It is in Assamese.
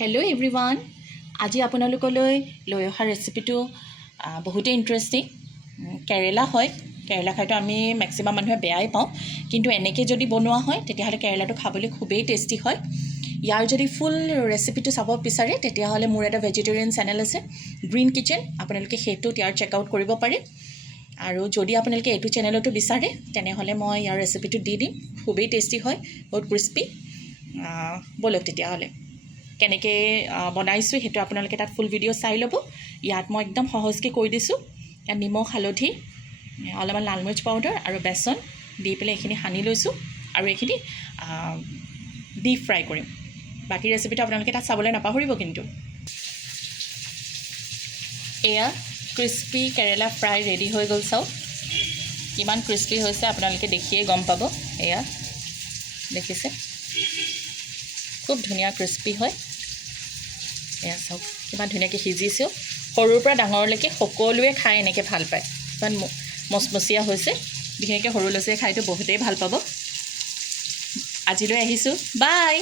হেল্ল' এভৰিৱান আজি আপোনালোকলৈ লৈ অহা ৰেচিপিটো বহুতেই ইণ্টাৰেষ্টিং কেৰেলা হয় কেৰেলা খাইতো আমি মেক্সিমাম মানুহে বেয়াই পাওঁ কিন্তু এনেকৈ যদি বনোৱা হয় তেতিয়াহ'লে কেৰেলাটো খাবলৈ খুবেই টেষ্টি হয় ইয়াৰ যদি ফুল ৰেচিপিটো চাব বিচাৰে তেতিয়াহ'লে মোৰ এটা ভেজিটেৰিয়ান চেনেল আছে গ্ৰীণ কিচেন আপোনালোকে সেইটোত ইয়াৰ চেক আউট কৰিব পাৰে আৰু যদি আপোনালোকে এইটো চেনেলতো বিচাৰে তেনেহ'লে মই ইয়াৰ ৰেচিপিটো দি দিম খুবেই টেষ্টি হয় বহুত ক্ৰিস্পি বলক তেতিয়াহ'লে কেনেকৈ বনাইছোঁ সেইটো আপোনালোকে তাত ফুল ভিডিঅ' চাই ল'ব ইয়াত মই একদম সহজকৈ কৈ দিছোঁ ইয়াত নিমখ হালধি অলপমান লাল মিৰ্চ পাউডাৰ আৰু বেচন দি পেলাই এইখিনি সানি লৈছোঁ আৰু এইখিনি ডিপ ফ্ৰাই কৰিম বাকী ৰেচিপিটো আপোনালোকে তাত চাবলৈ নাপাহৰিব কিন্তু এয়া ক্ৰিস্পি কেৰেলা ফ্ৰাই ৰেডি হৈ গ'ল চাওক কিমান ক্ৰিস্পি হৈছে আপোনালোকে দেখিয়ে গম পাব এয়া দেখিছে খুব ধুনীয়া ক্ৰিস্পি হয় এয়া চাওক কিমান ধুনীয়াকৈ সিজিছেও সৰুৰ পৰা ডাঙৰলৈকে সকলোৱে খাই এনেকৈ ভাল পায় ইমান মচমচীয়া হৈছে বিশেষকৈ সৰু ল'ৰা ছোৱালীয়ে খাইতো বহুতেই ভাল পাব আজিলৈ আহিছোঁ বাই